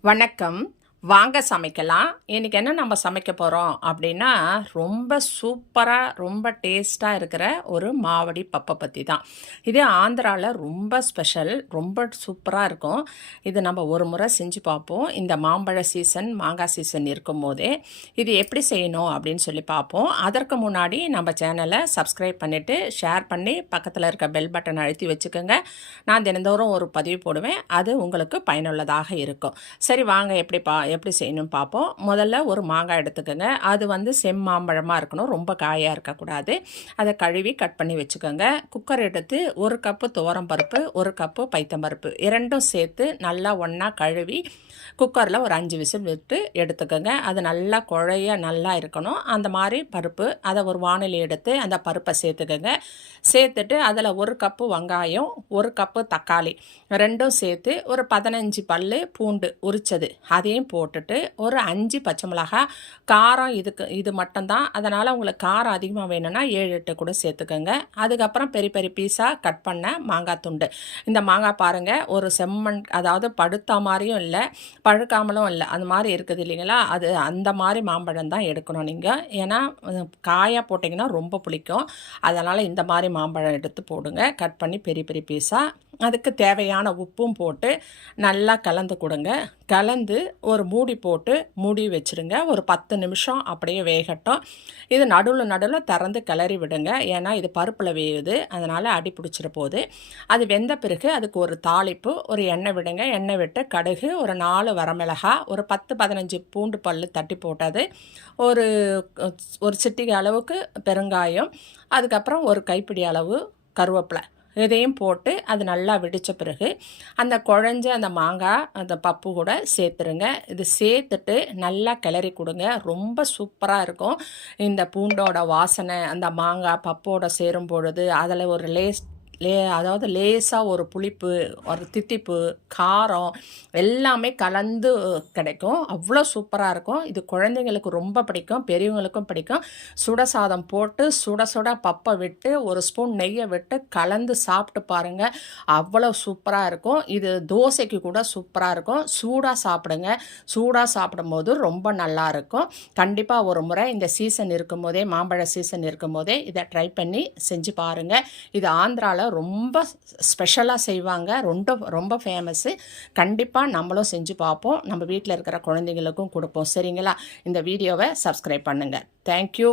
வணக்கம். வாங்க சமைக்கலாம். இன்றைக்கி என்ன நம்ம சமைக்க போகிறோம் அப்படின்னா ரொம்ப சூப்பராக ரொம்ப டேஸ்ட்டாக இருக்கிற ஒரு மாவடி பப்பை பற்றி தான். இது ஆந்திராவில் ரொம்ப ஸ்பெஷல் ரொம்ப சூப்பராக இருக்கும். இது நம்ம ஒரு முறை செஞ்சு பார்ப்போம். இந்த மாம்பழ சீசன் மாங்காய் சீசன் இருக்கும் போதே இது எப்படி செய்யணும் அப்படின்னு சொல்லி பார்ப்போம். அதற்கு முன்னாடி நம்ம சேனலை சப்ஸ்கிரைப் பண்ணிவிட்டு ஷேர் பண்ணி பக்கத்தில் இருக்க பெல் பட்டன் அழுத்தி வச்சுக்கோங்க. நான் தினந்தோறும் ஒரு பதிவு போடுவேன். அது உங்களுக்கு பயனுள்ளதாக இருக்கும். சரி வாங்க எப்படி பா எப்படி செய்யணும்னு பார்ப்போம். முதல்ல ஒரு மாங்காய் எடுத்துக்கோங்க. அது வந்து செம்மாம்பழமாக இருக்கணும். ரொம்ப காயாக இருக்கக்கூடாது. அதை கழுவி கட் பண்ணி வச்சுக்கோங்க. குக்கர் எடுத்து ஒரு கப்பு துவரம் பருப்பு ஒரு கப்பு பைத்தம்பருப்பு இரண்டும் சேர்த்து நல்லா ஒன்றா கழுவி குக்கரில் ஒரு அஞ்சு விசில் விட்டு எடுத்துக்கோங்க. அது நல்லா குழைய நல்லா இருக்கணும். அந்த மாதிரி பருப்பு அதை ஒரு வானிலை எடுத்து அந்த பருப்பை சேர்த்துக்கோங்க. சேர்த்துட்டு அதில் ஒரு கப்பு வெங்காயம் ஒரு கப்பு தக்காளி ரெண்டும் சேர்த்து ஒரு பதினஞ்சு பல் பூண்டு உரித்தது அதையும் போட்டுட்டு ஒரு அஞ்சு பச்சை மிளகாய் காரம் இதுக்கு இது மட்டும்தான். அதனால் உங்களுக்கு காரம் அதிகமாக வேணும்னா ஏழு எட்டு கூட சேர்த்துக்கோங்க. அதுக்கப்புறம் பெரிய பெரிய பீஸாக கட் பண்ண மாங்காய் துண்டு. இந்த மாங்காய் பாருங்கள் ஒரு செம்மண் அதாவது படுத்த மாதிரியும் இல்லை பழுக்காமலும் இல்லை. அந்த மாதிரி இருக்குது இல்லைங்களா? அது அந்த மாதிரி மாம்பழம் தான் எடுக்கணும் நீங்கள் ஏன்னா காயாக போட்டிங்கன்னா ரொம்ப பிடிக்கும் அதனால் இந்த மாதிரி மாம்பழம் எடுத்து போடுங்க. கட் பண்ணி பெரிய பெரிய பீஸாக அதுக்கு தேவையான உப்பும் போட்டு நல்லா கலந்து கொடுங்க. கலந்து ஒரு மூடி போட்டு மூடி வச்சுருங்க. ஒரு பத்து நிமிஷம் அப்படியே வேகட்டும். இது நடுவில் நடுவில் திறந்து கிளறி விடுங்க. ஏன்னா இது பருப்பில் வேயுது அதனால் அடி பிடிச்சிட போகுது. அது வெந்த பிறகு அதுக்கு ஒரு தாளிப்பு ஒரு எண்ணெய் விடுங்க. எண்ணெய் விட்டு கடுகு ஒரு நாலு வரமிளகா ஒரு பத்து பதினஞ்சு பூண்டு பல் தட்டி போட்டது. ஒரு ஒரு சிட்டிகை அளவுக்கு பெருங்காயம். அதுக்கப்புறம் ஒரு கைப்பிடி அளவு கருவேப்பிலை. இதையும் போட்டு அது நல்லா வெடித்த பிறகு அந்த குழஞ்ச அந்த மாங்காய் அந்த பப்பு கூட சேர்த்துருங்க. இது சேர்த்துட்டு நல்லா கிளறி கொடுங்க. ரொம்ப சூப்பராக இருக்கும். இந்த பூண்டோட வாசனை அந்த மாங்காய் பப்போட சேரும் பொழுது அதில் ஒரு லேஸ் லே அதாவது லேசாக ஒரு புளிப்பு ஒரு தித்திப்பு காரம் எல்லாமே கலந்து கிடைக்கும். அவ்வளோ சூப்பராக இருக்கும். இது குழந்தைங்களுக்கு ரொம்ப பிடிக்கும். பெரியவங்களுக்கும் பிடிக்கும். சுட சாதம் போட்டு சுட சுட பப்பை விட்டு ஒரு ஸ்பூன் நெய்யை விட்டு கலந்து சாப்பிட்டு பாருங்கள் அவ்வளோ சூப்பராக இருக்கும். இது தோசைக்கு கூட சூப்பராக இருக்கும். சூடாக சாப்பிடுங்க. சூடாக சாப்பிடும்போது ரொம்ப நல்லா இருக்கும். கண்டிப்பாக ஒரு முறை இந்த சீசன் இருக்கும்போதே மாம்பழ சீசன் இருக்கும்போதே இதை ட்ரை பண்ணி செஞ்சு பாருங்கள் இது ஆந்திராவில் ரொம்ப ஸ்பெஷலாக செய்வாங்க. ரொம்ப ரொம்ப ஃபேமஸ்ஸு கண்டிப்பாக நம்மளும் செஞ்சு பார்ப்போம். நம்ம வீட்டில் இருக்கிற குழந்தைங்களுக்கும் கொடுப்போம். சரிங்களா? இந்த வீடியோவை சப்ஸ்கிரைப் பண்ணுங்கள் தேங்க்யூ